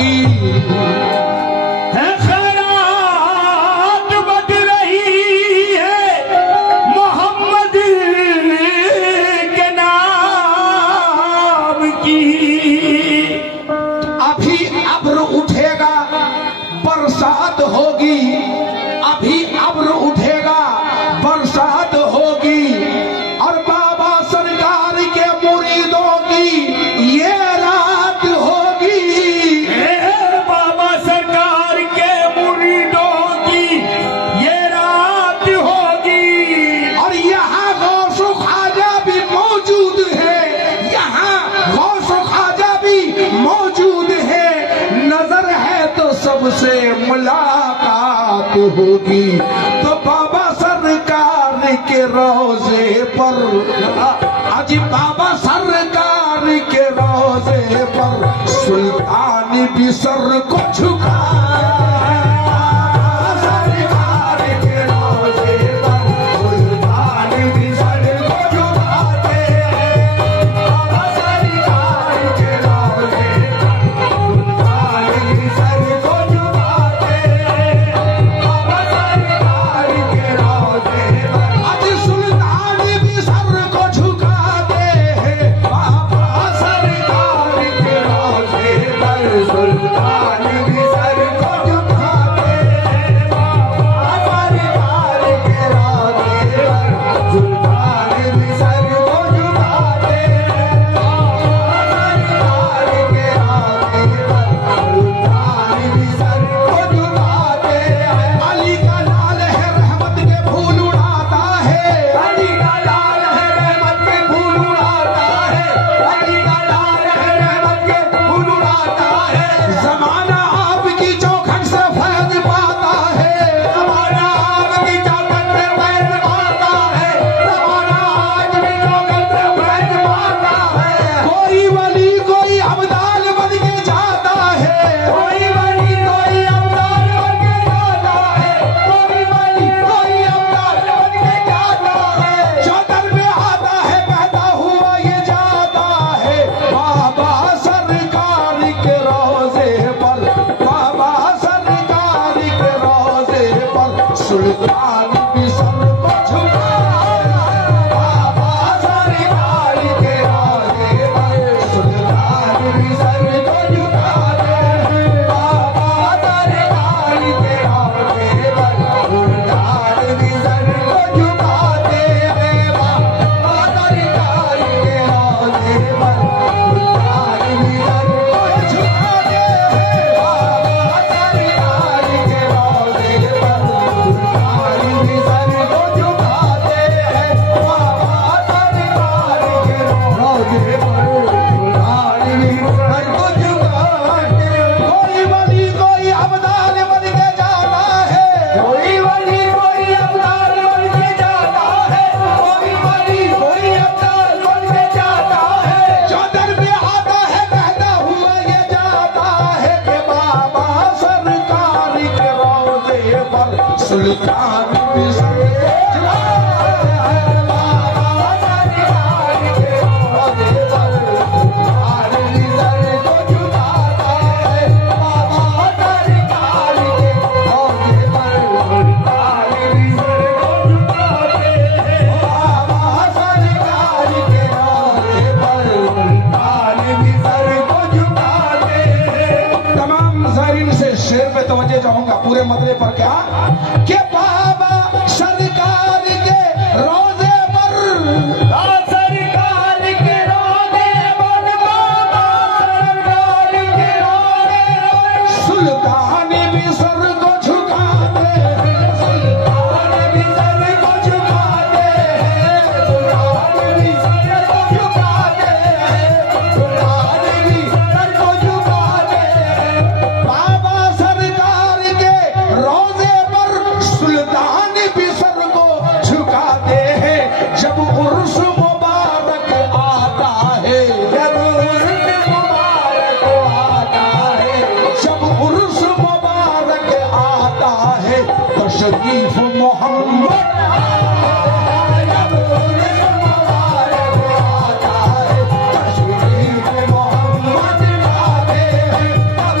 होगी। है खैरात बढ़ रही है मोहम्मद के नाम की। अभी अब्र उठेगा बरसात होगी, अभी अब्र उठेगा बरसात होगी, और बाबा सरकार के मुरीदों की ये रात होगी। बाबा सरकार के मुरीदों की ये रात होगी। और यहाँ गौस ख्वाजा भी मौजूद है, यहाँ गौस ख्वाजा भी मौजूद है। नजर है तो सबसे मुलाकात होगी। तो बाबा सरकार के रोजे पर, आज बाबा सरकार के रोजे पर सुल्तान भी सर को झुका। सरकार के रोजे पर सुल्तान भी सर को झुकाते हैं। बाबा सरकार के रोजे पर सुल्तान भी सर को झुकाते हैं। बाबा सरकार के रोजे पर आज सुल्तान भी सर को झुकाते हैं। बाबा सरकार के रोजे पर सुल्तान भी सर को झुकाते हैं। बाबा सरकार के रोजे पर सुल्तान भी सर को झुकाते हैं। बाबा सरकार के रोजे पर सुल्तान भी सर को झुकाते हैं। अली का लाल है रहमत के फूल उड़ाता है, अली का लाल है रहमत के फूल उड़ाता है, अली का लाल है रहमत के फूल उड़ाता है। जमाना आपकी चौखट से फैज पाता है, जमाना आपकी चौखट से फैज पाता है, जमाना आज भी चौखट से फैज पाता है। कोई वली कोई अब्दाल बन के जाता है, कोई वली कोई अब्दाल बन के जाता है, कोई वली कोई अब्दाल बन के जाता है। चौधर में आता है कहता हुआ ये जाता है। बाबा सरकार के रोजे पर, बाबा सरकार के रोजे पर सुल्तान भी सर को झुकाया। बाबा सरकार के रोजे पर सुल्तान भी सर को झुकाते हैं। बाबा सरकार के रोजे पर सुल्तान भी सर को झुकाते हैं। बाबा सरकार के रोजे पर सुल्तान भी सर को झुकाते हैं। बाबा सरकार के रोजे पर सुल्तान भी सर को झुकाते हैं। बाबा सरकार के रोजे पर सुल्तान भी सर को झुकाते हैं। कोई वली कोई अब्दाल बन के जाता है, कोई वली कोई अब्दाल बन के जाता है, कोई वली कोई अब्दाल बन के जाता है। चौधर में आता है कहता हुआ ये जाता है कि बाबा सरकार के रोजे पर सुल्तान भी सर को झुकाते हैं। बाबा सरकार के रोजे पर सुल्तान भी सर को झुकाता है। बाबा सरकार के रोजे पर सुल्तान भी सर को झुकाते हैं। बाबा सरकार के रोजे पर सुल्तान भी सर को झुकाते हैं। तमाम ज़ाहिरीन से शेर पे तवज्जो चाहूंगा, पूरे मदरे पर क्या कि बाबा सरकार के रोजे पर, सरकार के रोजे पर, बाबा सरकार के रोजे पर सुल्तान भी सर को झुकाते हैं। सुल्तान भी सर को झुकाते हैं। सुल्तान भी सर को झुकाते हैं। सुल्तान भी सर को झुकाते हैं। बाबा सरकार के रोजे पर सुल्तान भी सर को झुकाते हैं। जब उर्स मुबारक आता है, जब उर्स मुबारक आता है, जब उर्स मुबारक आता है, तशरीफ मोहम्मद जब उर्स मुबारक आता है, तशरीफ मोहम्मद लाते हैं। जब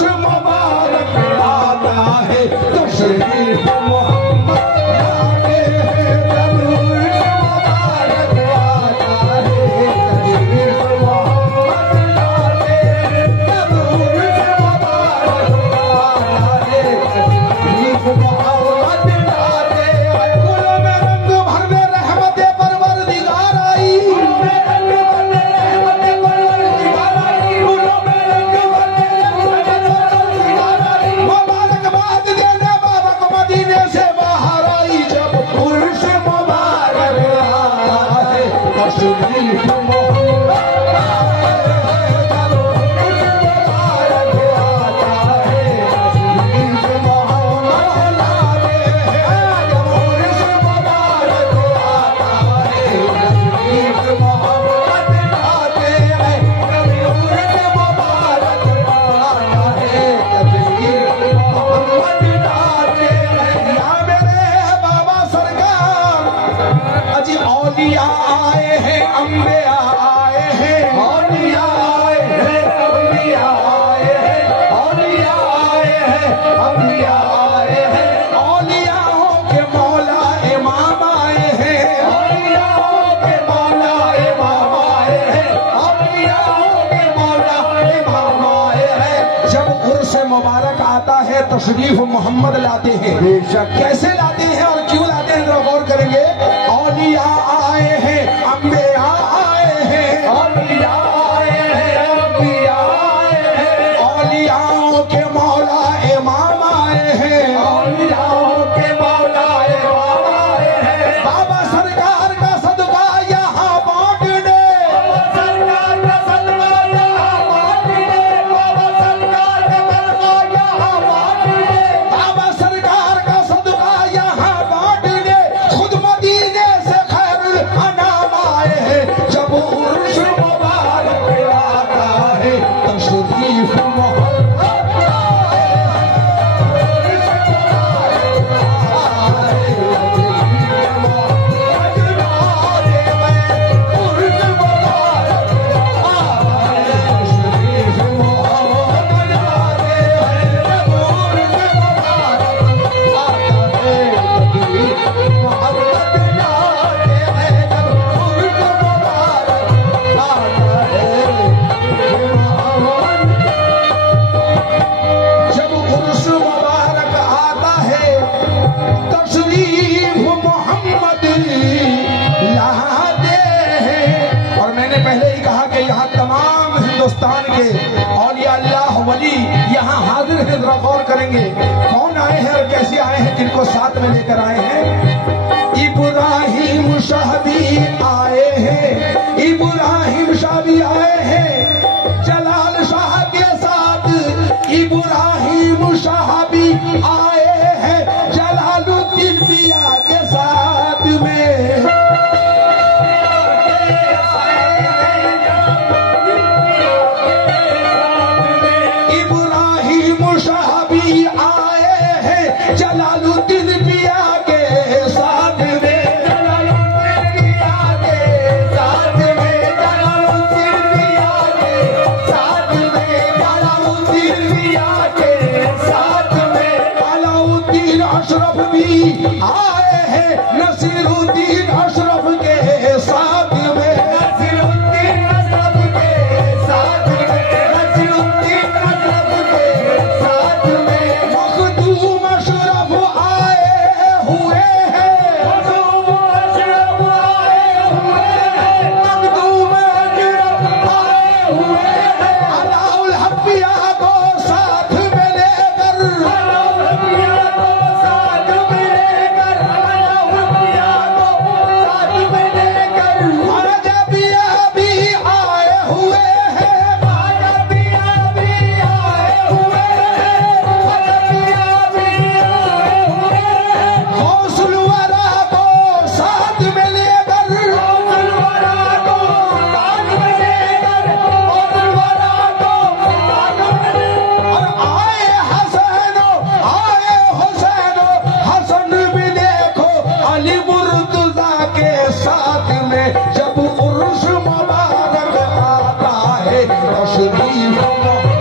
उर्स मुबारक आता है तशरीफ मोहम्मद लाते हैं, जब उर्स मुबारक आता है तशरीफ मोहम्मद लाते हैं, जब उर्स मुबारक आता है तशरीफ मोहम्मद लाते हैं। फूलों में रंग भरने रहमते परवरदिगार आई, फूलों में रंग भरने रहमते परवरदिगार आई, फूलों में रंग भरने रहमते परवरदिगार आई। मुबारकबाद देने बाबा को मदीने से बाहर आई, जब उर्स मुबारक आता है तशरीफ मोहम्मद लाते हैं, जब उर्स मुबारक आता है तशरीफ मोहम्मद लाते हैं, जब उर्स मुबारक आता है तशरीफ मोहम्मद लाते हैं, जब उर्स मुबारक आता है तशरीफ मोहम्मद लाते हैं। या मेरे बाबा सरकार अजी औलिया आए हैं, अंबिया आए हैं, औलिया आए हैं, अंबिया आए हैं, औलिया आए हैं, अंबिया आए हैं, औलियाओं के मौला इमाम आए हैं, औलियाओं के मौला इमाम आए हैं, औलियाओं के मौला इमाम आए हैं। जब उर्स मुबारक आता है तशरीफ मोहम्मद लाते हैं। बेशक कैसे लाते हैं और क्यों लाते हैं जरा गौर करेंगे। औलिया आए हैं, अंबिया आए हैं, औलिया आए हैं, अंबिया आए हैं, औलियाओं के मौला इमाम आए हैं, औलियाओं के मौला इमाम आए हैं। बाबा सरकार का सदका यहाँ बांट दे, बाबा सरकार का सदका यहाँ बांट दे, बाबा सरकार का सदका यहाँ बांट दे, बाबा सरकार का सदका यहाँ बांट दे। खुद मदीने से खैरुल अनाम आए हैं, जब उर्स मुबारक आता है तशरीफ मोहम्मद लाते हैं, उर्स मुबारक आता है तशरीफ मोहम्मद लाते हैं, उर्स मुबारक आता है तशरीफ मोहम्मद लाते हैं, जब उर्स मुबारक आता है तशरीफ मोहम्मद लाते हैं, जब उर्स मुबारक आता है मोहम्मद। जब उर्स मुबारक आता है तशरीफ मोहम्मद लाते हैं। और मैंने पहले ही कहा कि यहाँ तमाम हिंदुस्तान के औलिया अल्लाह वली यहाँ हाजिर हैं, जरा गौर करेंगे कौन आए हैं और कैसे आए हैं, जिनको साथ में लेकर आए हैं। इब्राहिम शाह भी आए हैं, इब्राहिम शाह भी आए हैं, जलाल शाह के साथ इब्राहिम शाह भी आए हैं, जलालुद्दीन पिया के साथ में इब्राहिम शाह भी आए हैं, जलालुद्दीन पिया के साथ में, जलालुद्दीन पिया के साथ में, जलालुद्दीन पिया के साथ में, अलाउद्दीन पिया के साथ में, अलाउद्दीन अशरफ भी आए हैं, नसीरुद्दीन अशरफ के साथ में, नसीरुद्दीन अशरफ के साथ में, नसीरुद्दीन अशरफ के साथ में, मखदूम अशरफ आए हुए हैं, मखदूम अशरफ आए हुए हैं, मखदूम अशरफ आए हुए हैं, अलाउल हब्बिया को साथ में लेकर, अलाउल हब्बिया को साथ में लेकर, अलाउल हब्बिया को साथ में लेकर, ख्वाजा पिया भी आए हुए हैं, ख्वाजा पिया भी आए हुए हैं, ख्वाजा पिया भी आए हुए हैं, गौसुल वरा को साथ में लेकर, गौसुल वरा को साथ में लेकर, गौसुल वरा को साथ में लेकर, और आए हसैनो आए हुसैनो, हसन भी देखो अली मुर्तजा के साथ में। जब उर्स मुबारक आता है तशरीफ मोहम्मद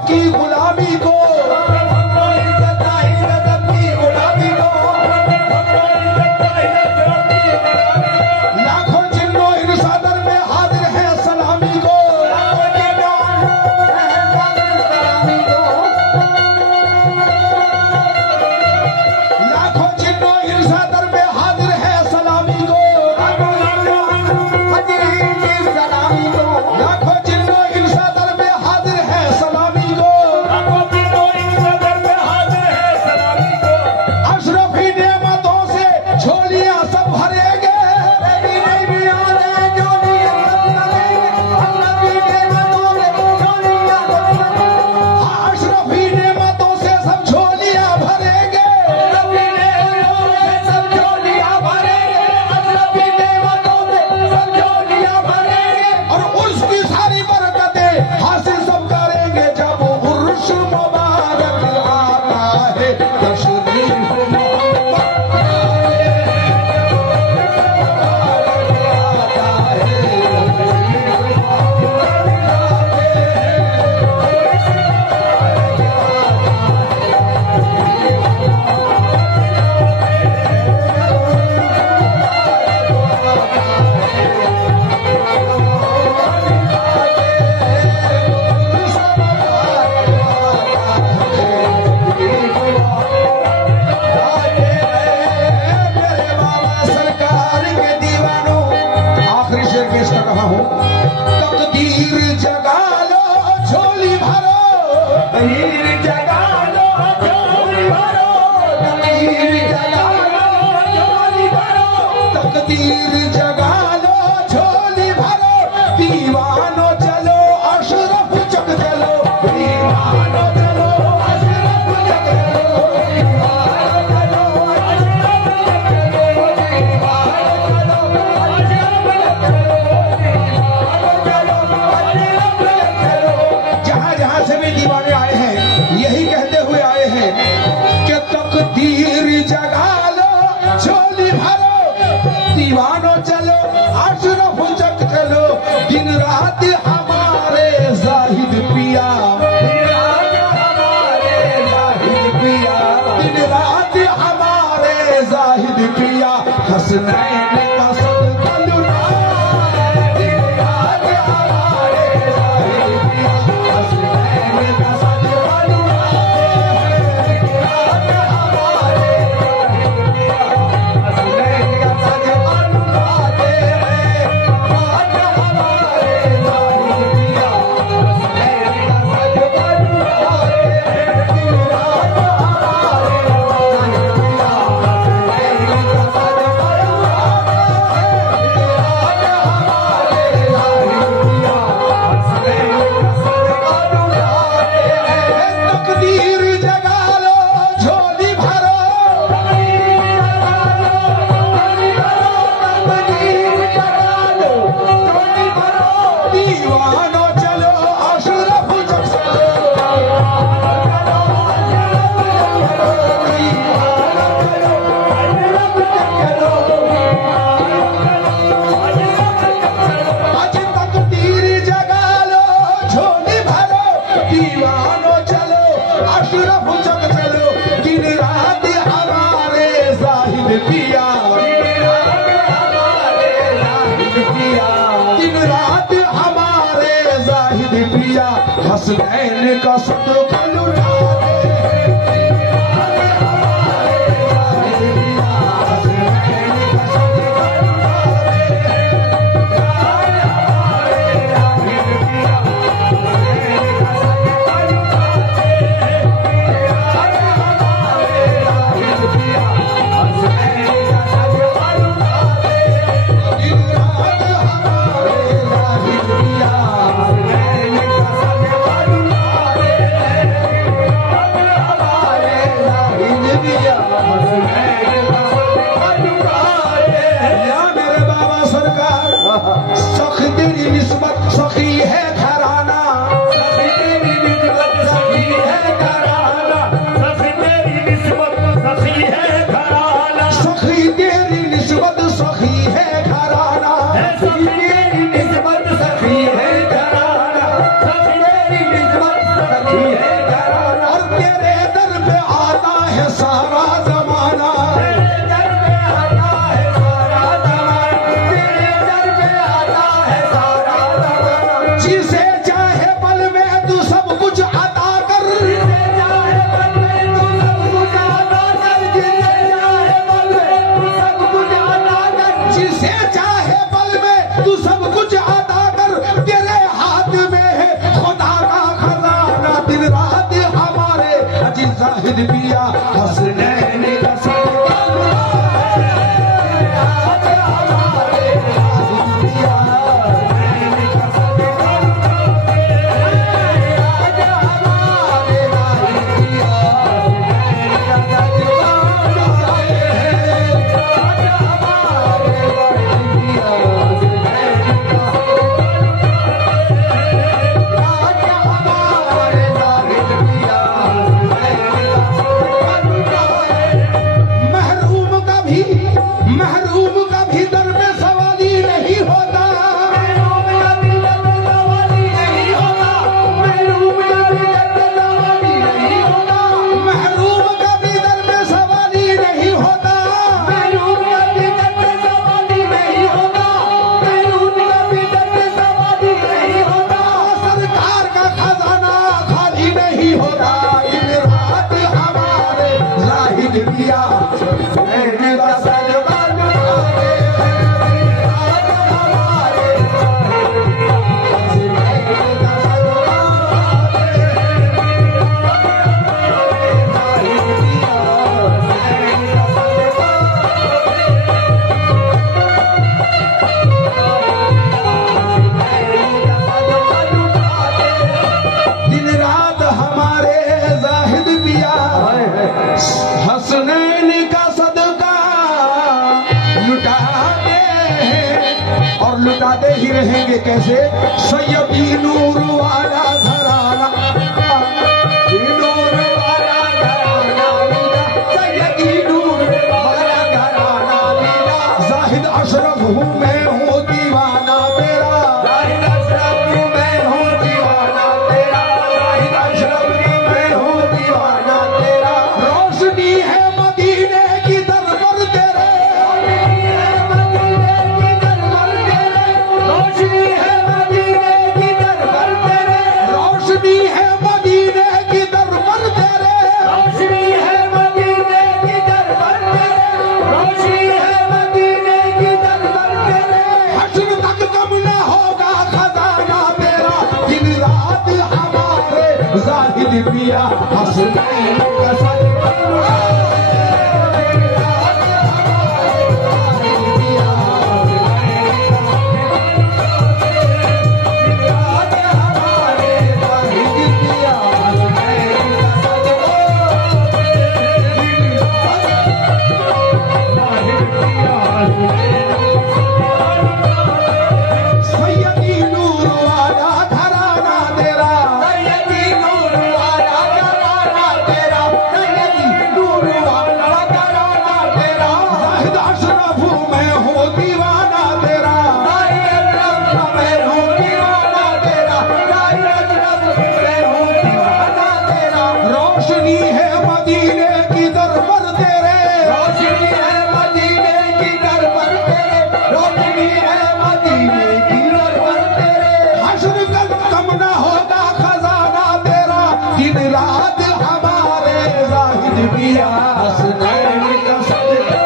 सबकी गुलामी को, सबकी गुलामी को, लाखों जिन्नो इन सदर में हाजिर है सलामी को, लाखों जिन्नो इन सदर में हाजिर है सलामी को, लाखों जिन्नो इन सदर में हाजिर है सलामी को, अशरफी नेमतों से झोलियां सब भरेंगे, अशरफी नेमतों से सब झोलियां भरेंगे, और उसकी सारी बरकतें हासिल सब करेंगे जब उर्स मुबारक आता है, तशरीफ सरकार के दीवानों, आखिरी शेर के इसका कहा हूं, तकदीर जगा लो झोली भरो, तकदीर जगा लो झोली भरो, तकदीर जगा लो झोली भरो, तकदीर जगा लो झोली भरो, दीवानों चलो अशरफ चक चलो, दीवानों चलो अशरफ चक चलो, जहां जहां से भी दीवाने आए हैं यही कहते हुए आए हैं कि तकदीर जगा लो झोली भरो, दीवानों चलो अशरफ चक चलो, दिन रात हमारे जाहिद पिया, दिन रात हमारे जाहिद पिया, हसनैन का सदका लुटा, दिन रात हमारे जाहिद पिया, हसनैन का सदका लुटा, दिन रात हमारे जाहिद पिया, हसनैन का सदका लुटाते हैं, रात हमारे जाहिद पिया, हसनैन का सदका लुटाते हैं, दिन रात हमारे जाहिद पिया, हसनैन का सदका तकदीर जगा लो झोली भरो, दीवानों चलो अशरफ चक आज तकदीर जगा लो झोली भरो, दीवानों चलो अशरफ चक चलो, दिन रात हमारे जाहिद पिया, दिन रात हमारे जाहिद पिया, हसनैन का सदका लुटाते हैं, हसनैन का सदका लुटाते हैं, कैसे सैयदी नूर वाला घराना नूर वाला घराना मीरा सैयदी नूर वाला घराना मीरा जाहिद अशरफ हूँ मैं हूँ दीवाना तेरा जाहिद अशरफ हूँ मैं हूँ दीवाना तेरा जाहिद अशरफ हूँ मैं हूँ दीवाना तेरा रोशनी है मदीने की दरबार तेरे रोशनी है मदीने की दरबार तेरे रोशनी है मदीने की दरबार तेरे रोशनी है मदीने की दरबार तेरे रोशनी है मदीने की दरबार तेरे हश्र तक कम न होगा खजाना तेरा दिन रात हमारे जाहिद पिया हसनैन का सदका सैयदी नूर वाला घराना तेरा सैयदी नूर वाला घराना तेरा सैयदी नूर वाला घराना तेरा जाहिद अशरफ मैं हूँ दीवाना तेरा जाहिद अशरफ मैं हूँ दीवाना तेरा जाहिद अशरफ मैं हूँ दीवाना तेरा रोशनी है मदीने की दरबार तेरे रोशनी है मदीने की दरबार तेरे रोशनी है मदीने की दरबार तेरे हश्र का कम न होगा खजाना तेरा दिन रात हमारे जाहिद पिया हसनैन का सदका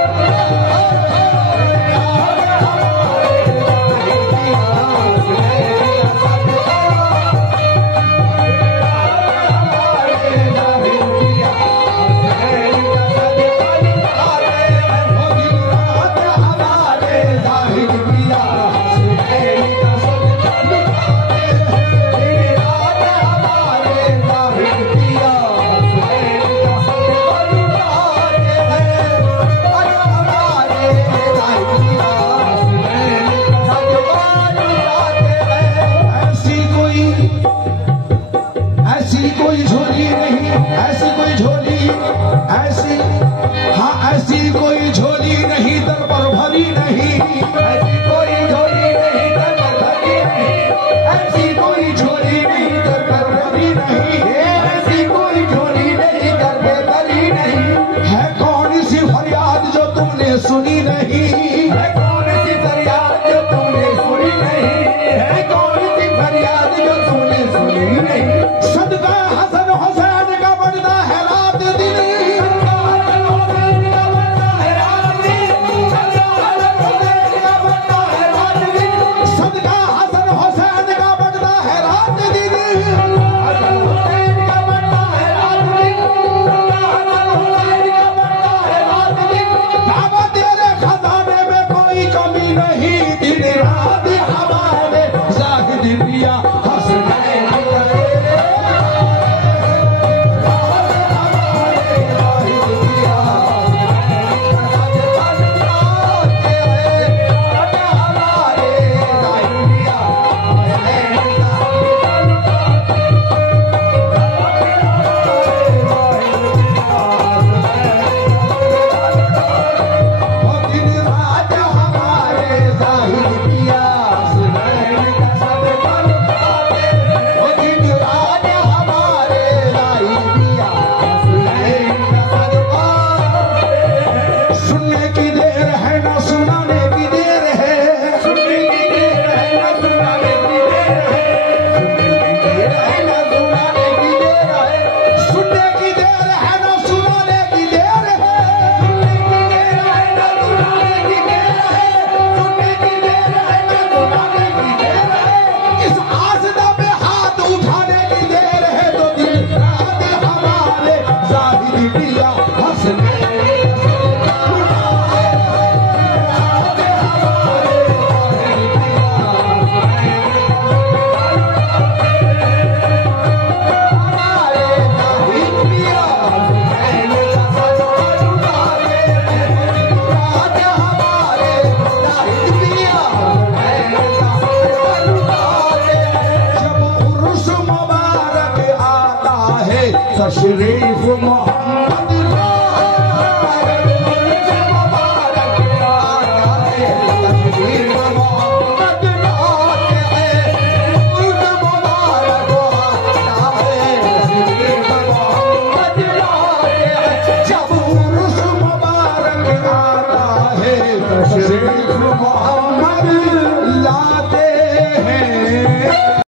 ऐसी कोई झोली नहीं ऐसी कोई झोली ऐसी हाँ ऐसी कोई